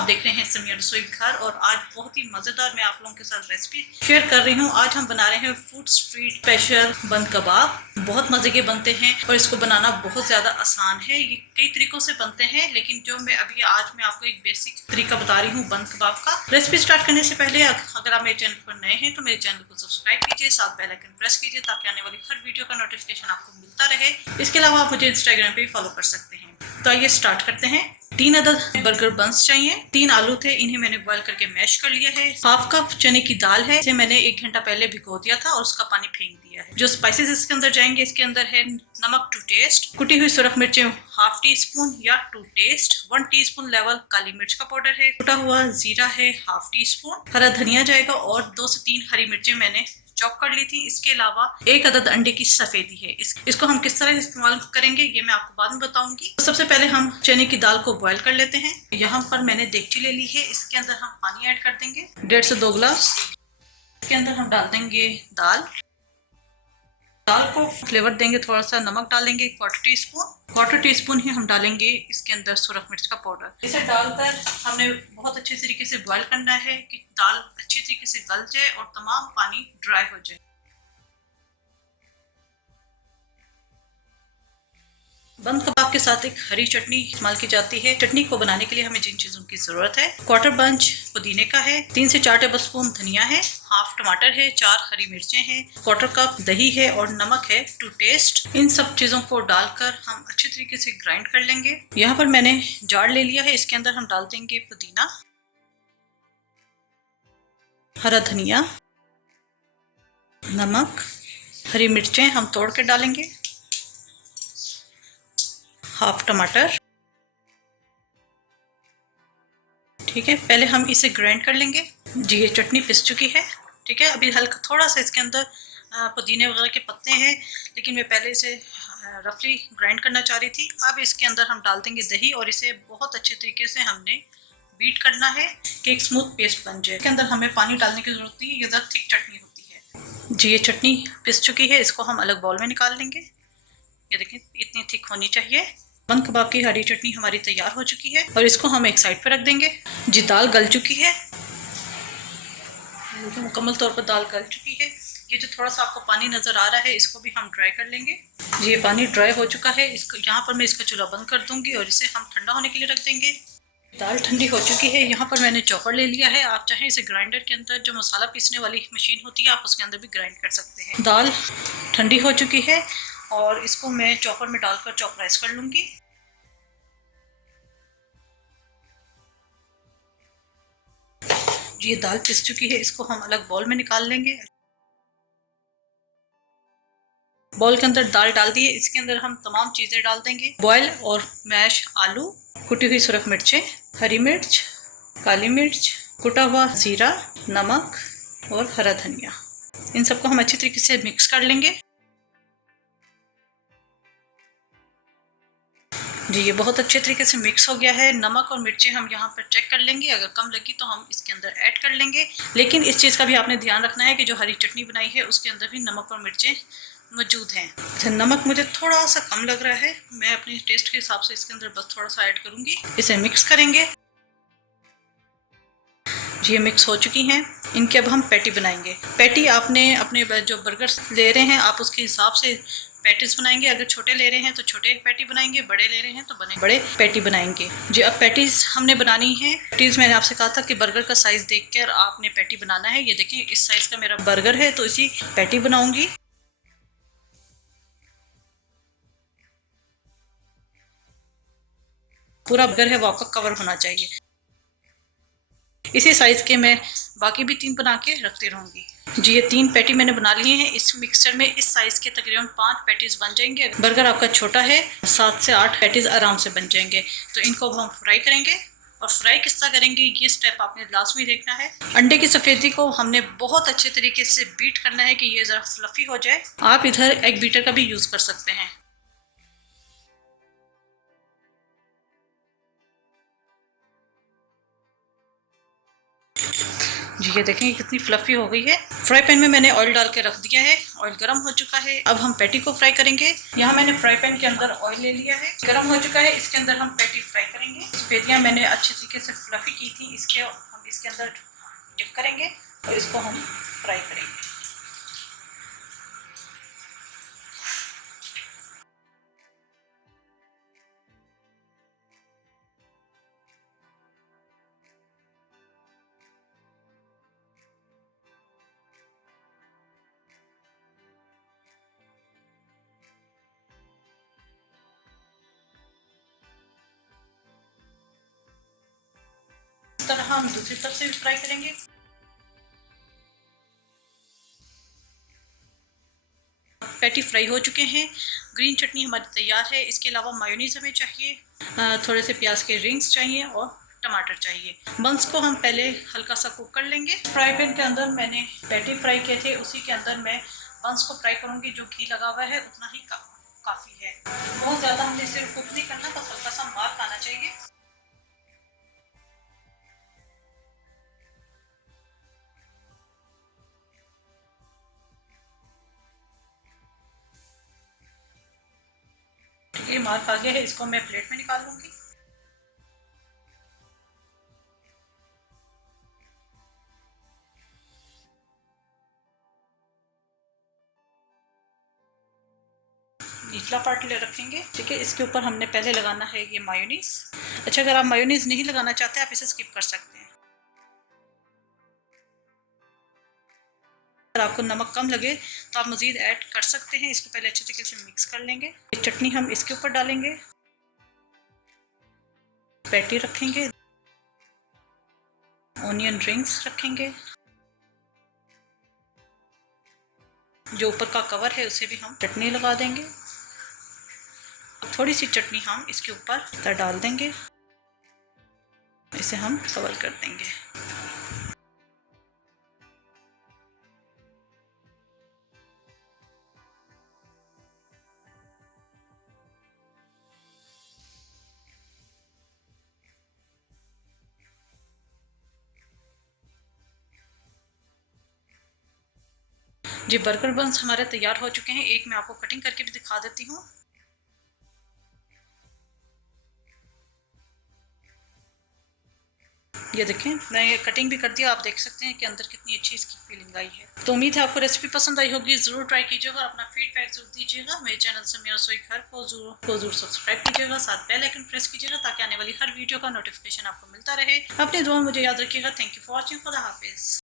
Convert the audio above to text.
आप देख रहे हैं समिया रसोई घर और आज बहुत ही मज़ेदार मैं आप लोगों के साथ रेसिपी शेयर कर रही हूँ। आज हम बना रहे हैं फूड स्ट्रीट स्पेशल बंद कबाब। बहुत मज़े के बनते हैं और इसको बनाना बहुत ज़्यादा आसान है। ये कई तरीकों से बनते हैं, लेकिन जो मैं आज आपको एक बेसिक तरीका बता रही हूँ बंद कबाब का। रेसिपी स्टार्ट करने से पहले अगर आप मेरे चैनल पर नए हैं तो मेरे चैनल को सब्सक्राइब कीजिए, साथ बेल आइकन प्रेस कीजिए ताकि आने वाली हर वीडियो का नोटिफिकेशन आपको मिलता रहे। इसके अलावा आप मुझे इंस्टाग्राम पे फॉलो कर सकते हैं। तो आइए स्टार्ट करते हैं। 3 अदद बर्गर बंस चाहिए। 3 आलू थे, इन्हें मैंने बॉईल करके मैश कर लिया है। हाफ कप चने की दाल है, इसे मैंने 1 घंटा पहले भिगो दिया था और उसका पानी फेंक दिया है। जो स्पाइसेस इसके अंदर जाएंगे, इसके अंदर है नमक टू टेस्ट, कुटी हुई सुरख मिर्चें हाफ टी स्पून या टू टेस्ट, 1 टीस्पून लेवल काली मिर्च का पाउडर है, कुटा हुआ जीरा है हाफ टी स्पून, हरा धनिया जाएगा और 2 से 3 हरी मिर्चें मैंने चॉप कर ली थी। इसके अलावा 1 अदद अंडे की सफेदी है। इसको हम किस तरह इस्तेमाल करेंगे ये मैं आपको बाद में बताऊंगी। तो सबसे पहले हम चने की दाल को बॉईल कर लेते हैं। यहाँ पर मैंने देगची ले ली है, इसके अंदर हम पानी ऐड कर देंगे 1.5 से 2 गिलास। इसके अंदर हम डाल देंगे दाल को फ्लेवर देंगे, थोड़ा सा नमक डालेंगे 1/4 टीस्पून ही हम डालेंगे इसके अंदर सुरख मिर्च का पाउडर। इसे डालकर हमने बहुत अच्छे तरीके से बॉईल करना है कि दाल अच्छी तरीके से गल जाए और तमाम पानी ड्राई हो जाए। बंद कबाब के साथ एक हरी चटनी इस्तेमाल की जाती है। चटनी को बनाने के लिए हमें जिन चीजों की जरूरत है, 1/4 बंच पुदीने का है, 3 से 4 टेबलस्पून धनिया है, हाफ टमाटर है, 4 हरी मिर्चें हैं, 1/4 कप दही है और नमक है टू टेस्ट। इन सब चीजों को डालकर हम अच्छे तरीके से ग्राइंड कर लेंगे। यहाँ पर मैंने जार ले लिया है, इसके अंदर हम डाल देंगे पुदीना, हरा धनिया, नमक, हरी मिर्चें हम तोड़ के डालेंगे, हाफ टमाटर। ठीक है, पहले हम इसे ग्राइंड कर लेंगे। जी ये चटनी पिस चुकी है। ठीक है, अभी हल्का थोड़ा सा इसके अंदर पुदीने वगैरह के पत्ते हैं, लेकिन मैं पहले इसे रफली ग्राइंड करना चाह रही थी। अब इसके अंदर हम डाल देंगे दही और इसे बहुत अच्छे तरीके से हमने बीट करना है कि एक स्मूथ पेस्ट बन जाए। इसके अंदर हमें पानी डालने की जरूरत नहीं है, ये ज़्यादा थिक चटनी होती है। जी ये चटनी पिस चुकी है, इसको हम अलग बाउल में निकाल लेंगे। ये देखिए इतनी थिक होनी चाहिए। बंद कबाब की हरी चटनी हमारी तैयार हो चुकी है और इसको हम एक साइड पर रख देंगे। जी दाल गल चुकी है, मुकम्मल तौर पर दाल गल चुकी है। ये जो थोड़ा सा आपको पानी नज़र आ रहा है इसको भी हम ड्राई कर लेंगे। जी ये पानी ड्राई हो चुका है। इसको यहाँ पर मैं इसका चूल्हा बंद कर दूंगी और इसे हम ठंडा होने के लिए रख देंगे। दाल ठंडी हो चुकी है। यहाँ पर मैंने चॉपर ले लिया है, आप चाहें इसे ग्राइंडर के अंदर जो मसाला पीसने वाली मशीन होती है आप उसके अंदर भी ग्राइंड कर सकते हैं। दाल ठंडी हो चुकी है और इसको मैं चॉपर में डालकर चॉपराइज कर लूँगी। ये दाल पिस चुकी है, इसको हम अलग बाउल में निकाल लेंगे। बाउल के अंदर दाल डाल दी है, इसके अंदर हम तमाम चीज़ें डाल देंगे। बॉयल और मैश आलू, कुटी हुई सुरख मिर्चें, हरी मिर्च, काली मिर्च, कुटा हुआ जीरा, नमक और हरा धनिया। इन सबको हम अच्छी तरीके से मिक्स कर लेंगे। जी ये बहुत अच्छे तरीके से मिक्स हो गया है। नमक और मिर्चें हम यहाँ पर चेक कर लेंगे, अगर कम लगी तो हम इसके अंदर ऐड कर लेंगे। लेकिन इस चीज़ का भी आपने ध्यान रखना है कि जो हरी चटनी बनाई है उसके अंदर भी नमक और मिर्चें मौजूद हैं। अच्छा नमक मुझे थोड़ा सा कम लग रहा है, मैं अपने टेस्ट के हिसाब से इसके अंदर बस थोड़ा सा ऐड करूँगी। इसे मिक्स करेंगे। जी ये मिक्स हो चुकी हैं। इनके अब हम पैटी बनाएंगे। पैटी आपने अपने जो बर्गर ले रहे हैं आप उसके हिसाब से पैटीज बनाएंगे। अगर छोटे ले रहे हैं तो छोटे पैटी बनाएंगे, बड़े ले रहे हैं तो बड़े पैटी बनाएंगे। जी अब पैटीज हमने बनानी है। पैटीज मैंने आपसे कहा था कि बर्गर का साइज देखकर आपने पैटी बनाना है। ये देखिए इस साइज का मेरा बर्गर है तो इसी पैटी बनाऊंगी। पूरा बर्गर है वो आपका कवर होना चाहिए। इसी साइज के मैं बाकी भी 3 बना के रखती रहूंगी। जी ये 3 पैटी मैंने बना लिए हैं। इस मिक्सचर में इस साइज के तकरीबन 5 पैटीज बन जाएंगे। बर्गर आपका छोटा है 7 से 8 पैटीज आराम से बन जाएंगे। तो इनको हम फ्राई करेंगे और फ्राई किस तरह करेंगे ये स्टेप आपने लास्ट में देखना है। अंडे की सफेदी को हमने बहुत अच्छे तरीके से बीट करना है कि ये जरा फ्लफी हो जाए। आप इधर एग बीटर का भी यूज कर सकते हैं। जी ये देखें कितनी फ्लफी हो गई है। फ्राई पैन में मैंने ऑयल डाल के रख दिया है, ऑयल गर्म हो चुका है। अब हम पैटी को फ्राई करेंगे। यहाँ मैंने फ्राई पैन के अंदर ऑयल ले लिया है, गर्म हो चुका है। इसके अंदर हम पैटी फ्राई करेंगे। पेटियाँ मैंने अच्छे तरीके से फ्लफी की थी, हम इसके अंदर डिप करेंगे और इसको हम फ्राई करेंगे। इस तरह हम दूसरी तरफ से भी फ्राई करेंगे। पैटी फ्राई हो चुके हैं। ग्रीन चटनी हमारी तैयार है। इसके अलावा मायोनीज हमें चाहिए, थोड़े से प्याज के रिंग्स चाहिए और टमाटर चाहिए। बंस को हम पहले हल्का सा कुक कर लेंगे। फ्राई पैन के अंदर मैंने पैटी फ्राई किए थे, उसी के अंदर मैं बंस को फ्राई करूँगी। जो घी लगा हुआ है उतना ही काफ़ी है, बहुत ज़्यादा हमने इसे कुक नहीं करना, बस हल्का सा मार्क आना चाहिए। ये मार्क आ गया है, इसको मैं प्लेट में निकाल लूँगी। निचला पार्ट ले रखेंगे, ठीक है। इसके ऊपर हमने पहले लगाना है ये मायोनीज। अच्छा, अगर आप मायोनीज नहीं लगाना चाहते आप इसे स्किप कर सकते हैं। अगर आपको नमक कम लगे तो आप मज़ीद ऐड कर सकते हैं। इसको पहले अच्छे तरीके से मिक्स कर लेंगे। ये चटनी हम इसके ऊपर डालेंगे, पैटी रखेंगे, ऑनियन रिंग्स रखेंगे। जो ऊपर का कवर है उसे भी हम चटनी लगा देंगे। थोड़ी सी चटनी हम इसके ऊपर डाल देंगे, इसे हम कवर कर देंगे। जी बर्गर बंस हमारे तैयार हो चुके हैं। एक मैं आपको कटिंग करके भी दिखा देती हूँ। ये देखें, मैं ये कटिंग भी कर दिया। आप देख सकते हैं कि अंदर कितनी अच्छी इसकी फीलिंग आई है। तो उम्मीद है आपको रेसिपी पसंद आई होगी। ज़रूर ट्राई कीजिएगा और अपना फीडबैक जरूर दीजिएगा। मेरे चैनल से मेरा रसोई घर को जरूर सब्सक्राइब कीजिएगा, साथ बेल आइकन प्रेस कीजिएगा ताकि आने वाली हर वीडियो का नोटिफिकेशन आपको मिलता रहे। अपनी दुआ मुझे याद रखिएगा। Thank you for watching. खुदा हाफिज़।